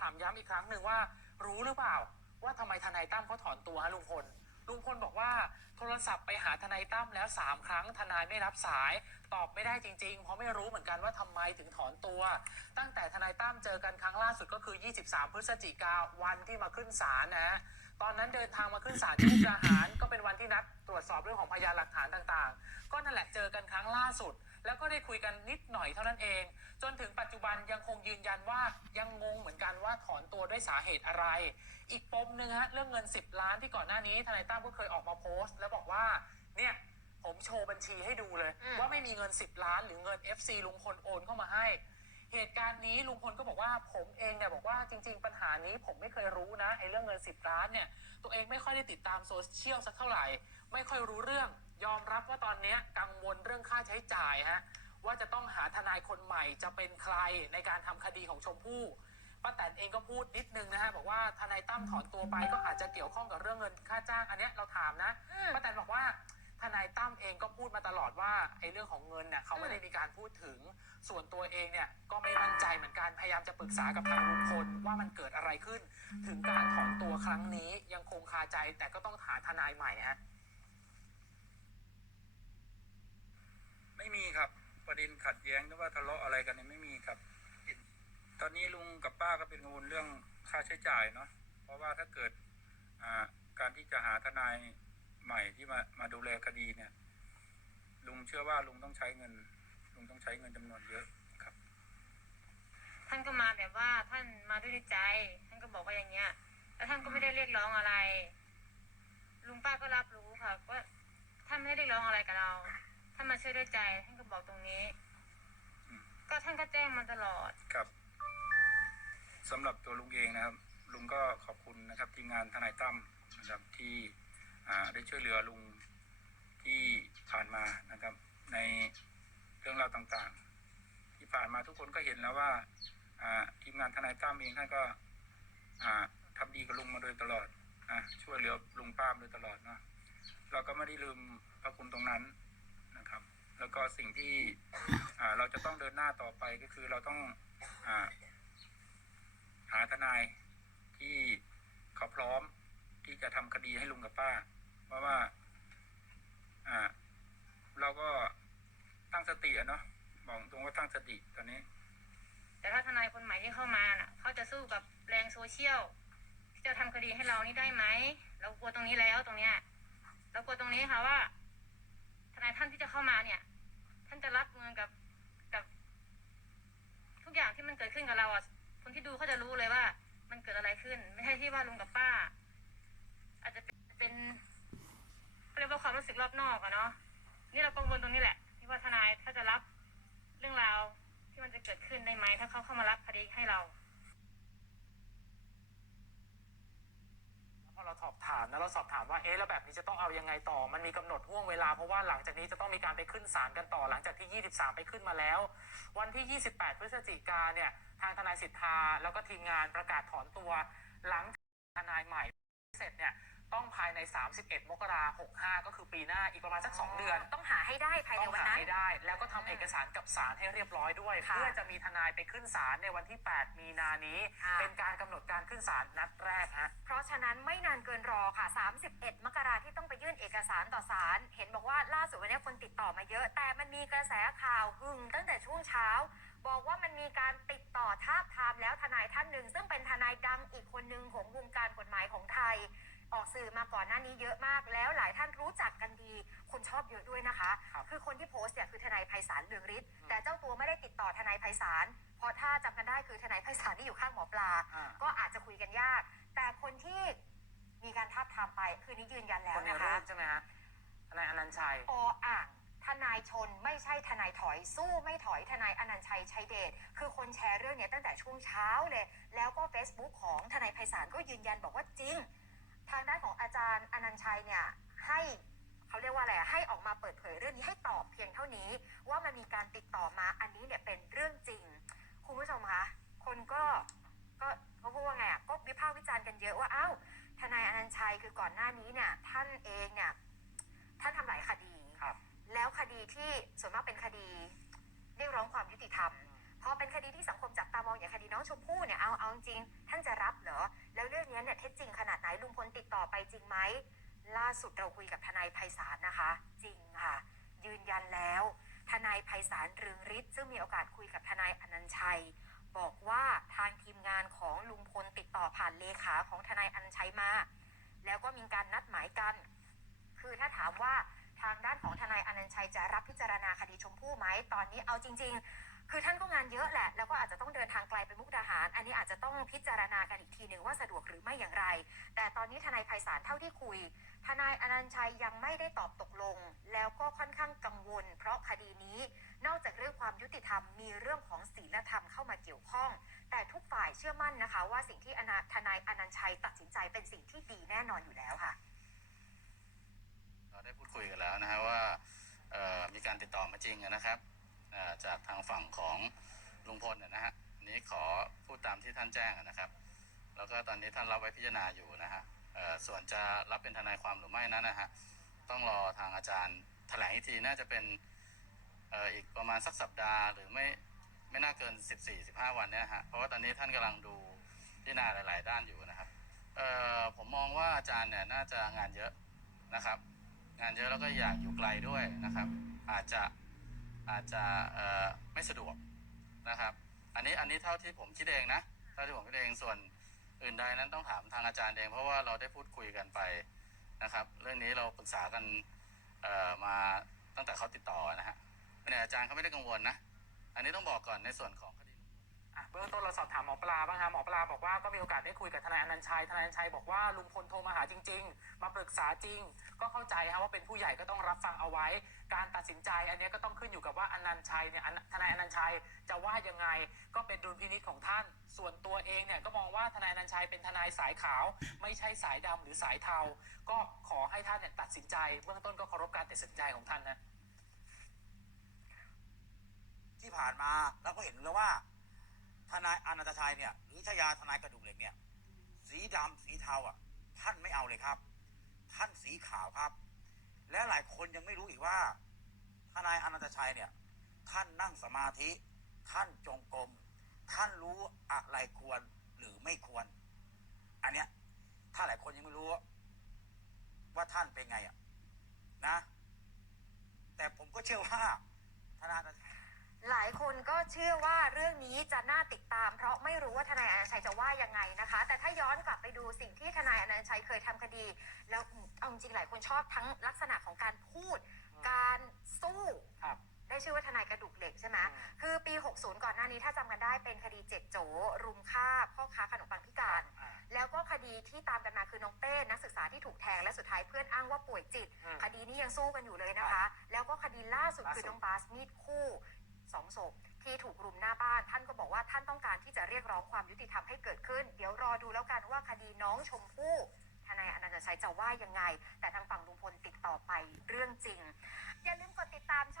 ถามย้ำอีกครั้งหนึ่งว่า รู้หรือเปล่า ว่าทำไมทนายตั้มเขาถอนตัวฮะลุงพลลุงพลบอกว่าโทรศัพท์ไปหาทนายตั้มแล้ว3ครั้งทนายไม่รับสาย ตอบไม่ได้จริงๆ เพราะไม่รู้เหมือนกันว่าทำไมถึงถอนตัว ตั้งแต่ทนายตั้มเจอกันครั้งล่าสุดก็คือ 23 พฤศจิกาวันที่มาขึ้นศาลนะฮะตอนนั้นเดินทางมาขึ้นศาลที่มุกดาหารก็เป็นวันที่นัดตรวจสอบเรื่องของพยานหลักฐานต่างๆ ก็นั่นแหละเจอกันครั้งล่าสุด แล้วก็ได้คุยกันนิดหน่อยเท่านั้นเอง จนถึงปัจจุบันยังคงยืนยันว่ายังงงเหมือนกันว่าถอนตัวด้วยสาเหตุอะไร อีกปมหนึ่งฮะเรื่องเงิน 10 ล้านที่ก่อนหน้านี้ทนายตั้มก็เคยออกมาโพสต์ แล้วบอกว่าเนี่ยผมโชว์บัญชีให้ดูเลยอืมว่าไม่มีเงิน 10 ล้านหรือเงิน FC ลุงพลโอนเข้ามาให้ เหตุการณ์นี้ลุงพลก็บอกว่าผมเองเนี่ยบอกว่าจริง ๆ ปัญหานี้ผมไม่เคยรู้นะไอ้เรื่องเงิน 10 ล้านเนี่ยตัวเองไม่ค่อยได้ติดตามโซเชียลสักเท่าไหร่ ไม่ค่อยรู้เรื่อง ยอมรับว่าตอนเนี้ยกังวลเรื่องค่าใช้จ่ายฮะว่าจะต้องหาทนายคนใหม่จะเป็นใครในการทำคดีของชมพู่ป้าแตนเองก็พูดนิดนึงนะฮะบอกว่าทนายตั้มถอนตัวไปก็อาจจะเกี่ยวข้องกับเรื่องเงินค่าจ้างอันเนี้ยเราถามนะอืมป้าแตนบอกว่าทนายตั้มเองก็พูดมาตลอดว่าไอ้เรื่องของเงินเนี่ยเขาไม่ได้มีการพูดถึง ส่วนตัวเองเนี่ยก็ไม่มั่นใจเหมือนกันพยายามจะปรึกษากับทางลุงพลว่ามันเกิดอะไรขึ้น ถึงการถอนตัวครั้งนี้ยังคงคาใจแต่ก็ต้องหาทนายใหม่ฮะ ไม่มีครับ ประเด็นขัดแย้งหรือว่าทะเลาะอะไรกันเนี่ยไม่มีครับ ตอนนี้ลุงกับป้าก็เป็นกังวลเรื่องค่าใช้จ่ายเนาะเพราะว่าถ้าเกิดการที่จะหาทนายใหม่ที่มามาดูแลคดีเนี่ย ลุงเชื่อว่าลุงต้องใช้เงิน ลุงต้องใช้เงินจำนวนเยอะครับ ท่านก็มาแบบว่าท่านมาด้วยใจ ท่านก็บอกว่าอย่างเงี้ยแล้วท่านก็ไม่ได้เรียกร้องอะไร ลุงป้าก็รับรู้ค่ะว่าท่านไม่ได้เรียกร้องอะไรกับเรา ท่านมาช่วยด้วยใจท่านก็บอกตรงนี้อืมก็ท่านก็แจ้งมาตลอด ครับสำหรับตัวลุงเองนะครับ ลุงก็ขอบคุณนะครับทีมงานทนายตั้มนะครับที่อ่าได้ช่วยเหลือลุงที่ผ่านมานะครับ ในเรื่องราวต่างๆ ที่ผ่านมาทุกคนก็เห็นแล้วว่าอ่าทีมงานทนายตั้มเองท่านก็อ่าทำดีกับลุงมาโดยตลอดอะช่วยเหลือลุงป้ามาโดยตลอดเนาะเราก็ไม่ได้ลืมพระคุณตรงนั้น นะครับ แล้วก็สิ่งที่เราจะต้องเดินหน้าต่อไปก็คือเราต้องอหาทนายที่เขาพร้อมที่จะทำคดีให้ลุงกับป้า เพราะว่าเราก็ตั้งสติอะเนาะบอกตรงว่าตั้งสติตอนนี้ แต่ถ้าทนายคนใหม่ที่เข้ามาน่ะ เขาจะสู้กับแรงโซเชียลที่จะทำคดีให้เรานี่ได้ไหมเรากลัวตรงนี้แล้วตรงเนี้ยเรากลัวตรงนี้ค่ะว่า นายท่านที่จะเข้ามาเนี่ย ท่านจะรับมือกับกับทุกอย่างที่มันเกิดขึ้นกับเราอะคนที่ดูเขาจะรู้เลยว่า มันเกิดอะไรขึ้น ไม่ใช่ที่ว่าลุงกับป้า อาจจะเป็นเป็นเขาเรียกว่าความรู้สึกรอบนอกอะเนาะนี่เรากังวลตรงนี้แหละที่ว่าทนายถ้าจะรับเรื่องราวที่มันจะเกิดขึ้นได้ไหมถ้าเขาเข้ามารับคดีให้เรา พอเรามนะเราสอบถามว่าเอ๊ะแล้วแบบนี้จะต้องเอายังไงต่อ มันมีกำหนดห่วงเวลาเพราะว่าหลังจากนี้จะต้องมีการไปขึ้นศาลกันต่อหลังจากที่ 23 ไปขึ้นมาแล้ว วันที่ 28 พฤศจิกาเนี่ยทางทนายสิทธาแล้วก็ทีมงานประกาศถอนตัว หลังทนายใหม่เสร็จเนี่ย ต้องภายใน 31 มกราคม65 ก็คือปีหน้าอีกประมาณสัก 2 เดือน ต้องหาให้ได้ภายในต้องวันหานั้น ให้ได้ แล้วก็ทำเอกสารกับศาลให้เรียบร้อยด้วย ค่ะเพื่อจะมีทนายไปขึ้นศาลในวันที่ 8 มีนานี้ ค่ะ เป็นการกำหนดการขึ้นศาลนัดแรกฮะ เพราะฉะนั้นไม่นานเกินรอค่ะ 31 มกราที่ต้องไปยื่นเอกสารต่อศาล เห็นบอกว่าล่าสุดวันนี้คนติดต่อมาเยอะ แต่มันมีกระแสข่าวหึงตั้งแต่ช่วงเช้า บอกว่ามันมีการติดต่อทาบทามแล้วทนายท่านหนึ่ง ซึ่งเป็นทนายดังอีกคนหนึ่งของวงการกฎหมายของไทย ออกสื่อมาก่อนหน้านี้เยอะมาก แล้วหลายท่านรู้จักกันดี คนชอบเยอะด้วยนะคะ ครับคือคนที่โพสต์เนี่ยคือทนายไพศาลเลืองฤทธิ์อืม แต่เจ้าตัวไม่ได้ติดต่อทนายไพศาลเพราะถ้าจำกันได้คือทนายไพศาลที่อยู่ข้างหมอปลา อ่าก็อาจจะคุยกันยาก แต่คนที่มีการทาบทามไปคือนี้ยืนยันแล้ควนในนะรูคะปใช่ไหมฮะทนายอนันต์ชัย ออ่างทนายชนไม่ใช่ทนายถอยสู้ไม่ถอยทนายอนันต์ชัยชัยเดชคือคนแชร์เรื่องเนี้ยตั้งแต่ช่วงเช้าเลย แล้วก็ Facebook ของทนายไพศาลก็ยืนยันบอกว่าจริง ทางด้านของอาจารย์อนันต์ชัยเนี่ยให้เขาเรียกว่าอะไรอะให้ออกมาเปิดเผยเรื่องนี้ให้ตอบเพียงเท่านี้ ว่ามันมีการติดต่อมาอันนี้เนี่ยเป็นเรื่องจริง คุณผู้ชมคะคนก็ก็เขาพูดว่าไงอะก็วิพากษ์วิจารณ์กันเยอะว่าอ้าวทนายอนันต์ชัยคือก่อนหน้านี้เนี่ยท่านเองเนี่ยท่านทำหลายคดีครับ แล้วคดีที่ส่วนมากเป็นคดีเรียกร้องความยุติธรรม พอเป็นคดีที่สังคมจับตามองอย่างคดีน้องชมพู่เนี่ยเอาเอาจริงๆจะรับเหรอแล้วเรื่องนี้เนี่ยเท็จจริงขนาดไหนลุงพลติดต่อไปจริงไหมล่าสุดเราคุยกับทนายไพศาลนะคะ จริงค่ะ ยืนยันแล้ว ทนายไพศาลเรืองฤทธิ์ซึ่งมีโอกาสคุยกับทนายอนันชัย บอกว่าทางทีมงานของลุงพลติดต่อผ่านเลขาของทนายอนันชัยมา แล้วก็มีการนัดหมายกัน คือถ้าถามว่าทางด้านของทนายอนันชัยจะรับพิจารณาคดีชมพู่ไหมตอนนี้เอาจริง ๆ คือท่านก็งานเยอะแหละ แล้วก็อาจจะต้องเดินทางไกลไปมุกดาหาร อันนี้อาจจะต้องพิจารณากันอีกทีหนึ่งว่าสะดวกหรือไม่อย่างไร แต่ตอนนี้ทนายไพศาลเท่าที่คุย ทนายอนันชัยยังไม่ได้ตอบตกลง แล้วก็ค่อนข้างกังวล เพราะคดีนี้นอกจากเรื่องความยุติธรรมมีเรื่องของศีลธรรมเข้ามาเกี่ยวข้อง แต่ทุกฝ่ายเชื่อมั่นนะคะ ว่าสิ่งที่ทนายอนันชัยตัดสินใจเป็นสิ่งที่ดีแน่นอนอยู่แล้วค่ะเราได้พูดคุยกันแล้วนะฮะว่ามีการติดต่อมาจริงนะครับ จากทางฝั่งของลุงพลนะฮะนี้ขอพูดตามที่ท่านแจ้งนะครับ แล้วก็ตอนนี้ท่านรับไว้พิจารณาอยู่นะฮะส่วนจะรับเป็นทนายความหรือไม่นั้นนะฮะต้องรอทางอาจารย์แถลงอีกทีน่าจะเป็นอีกประมาณสักสัปดาห์หรือไม่ไม่น่าเกิน 14-15 วันเนี่ยฮะเพราะว่าตอนนี้ท่านกำลังดูพิจารณาหลาย ๆ ด้านอยู่นะครับผมมองว่าอาจารย์เนี่ยน่าจะงานเยอะนะครับ งานเยอะแล้วก็อยากอยู่ไกลด้วยนะครับ อาจจะ อาจจะไม่สะดวกนะครับ อันนี้อันนี้เท่าที่ผมคิดเองนะเท่าที่ผมคิดเองส่วนอื่นใดนั้นต้องถามทางอาจารย์เองเพราะว่าเราได้พูดคุยกันไปนะครับ เรื่องนี้เราปรึกษากันมาตั้งแต่เขาติดต่อนะฮะในอาจารย์เขาไม่ได้กังวลนะ อันนี้ต้องบอกก่อนในส่วนของ เบื้องต้นเราสอบถามหมอปลาบ้างครับหมอปลาบอกว่าก็มีโอกาสได้คุยกับทนายอนันชัยทนายอนันชัยบอกว่าลุงพลโทรมาหาจริง ๆ มาปรึกษาจริง ก็เข้าใจครับว่าเป็นผู้ใหญ่ก็ต้องรับฟังเอาไว้ การตัดสินใจอันนี้ก็ต้องขึ้นอยู่กับว่าอนันชัยเนี่ยทนายอนันชัยจะว่ายังไงก็เป็นดุลพินิจของท่าน ส่วนตัวเองเนี่ยก็มองว่าทนายอนันชัยเป็นทนายสายขาว ไม่ใช่สายดำหรือสายเทา ก็ขอให้ท่านเนี่ยตัดสินใจ เบื้องต้นก็เคารพการตัดสินใจของท่านนะที่ผ่านมาเราก็เห็นแล้วว่า ทนายอนันตชัยเนี่ยหรือชายาทนายกระดูกเหล็กเนี่ย สีดำสีเทาอะ ท่านไม่เอาเลยครับ ท่านสีขาวครับ และหลายคนยังไม่รู้อีกว่า ทนายอนันตชัยเนี่ย ท่านนั่งสมาธิ ท่านจงกรมท่านรู้อะไรควรหรือไม่ควร อันเนี้ยถ้าหลายคนยังไม่รู้ว่าท่านเป็นไงอะนะ แต่ผมก็เชื่อว่าทนายอนันต หลายคนก็ เชื่อว่าเรื่องนี้จะน่าติดตาม เพราะไม่รู้ว่าทนายอนันต์ชัยจะว่ายังไงนะคะ แต่ถ้าย้อนกลับไปดูสิ่งที่ทนายอนันต์ชัยเคยทำคดี แล้วเอาจริงๆหลายคนชอบทั้งลักษณะของการพูด การสู้ครับได้ชื่อว่าทนายกระดูกเหล็กใช่ไหมอืมคือปี 60 ก่อนหน้านี้ถ้าจำกันได้เป็นคดีเจ็ดโจ รุมฆ่าพ่อค้าขนมปังพิการอ่าแล้วก็คดีที่ตามกันมาคือน้องเป้นักศึกษาที่ถูกแทงและสุดท้ายเพื่อนอ้างว่าป่วยจิตอืมคดีนี้ยังสู้กันอยู่เลยนะคะ แล้วก็คดีล่าสุดล่าสุดคือน้องบาสมีดคู่สองศพ ที่ถูกรุมหน้าบ้าน ท่านก็บอกว่าท่านต้องการที่จะเรียกร้องความยุติธรรมให้เกิดขึ้น เดี๋ยวรอดูแล้วกันว่าคดีน้องชมพู่ทนายอนันตชัยจะว่ายังไง แต่ทางฝั่งลุงพลติดต่อไปเรื่องจริง อย่าลืมกดติดตามช่อง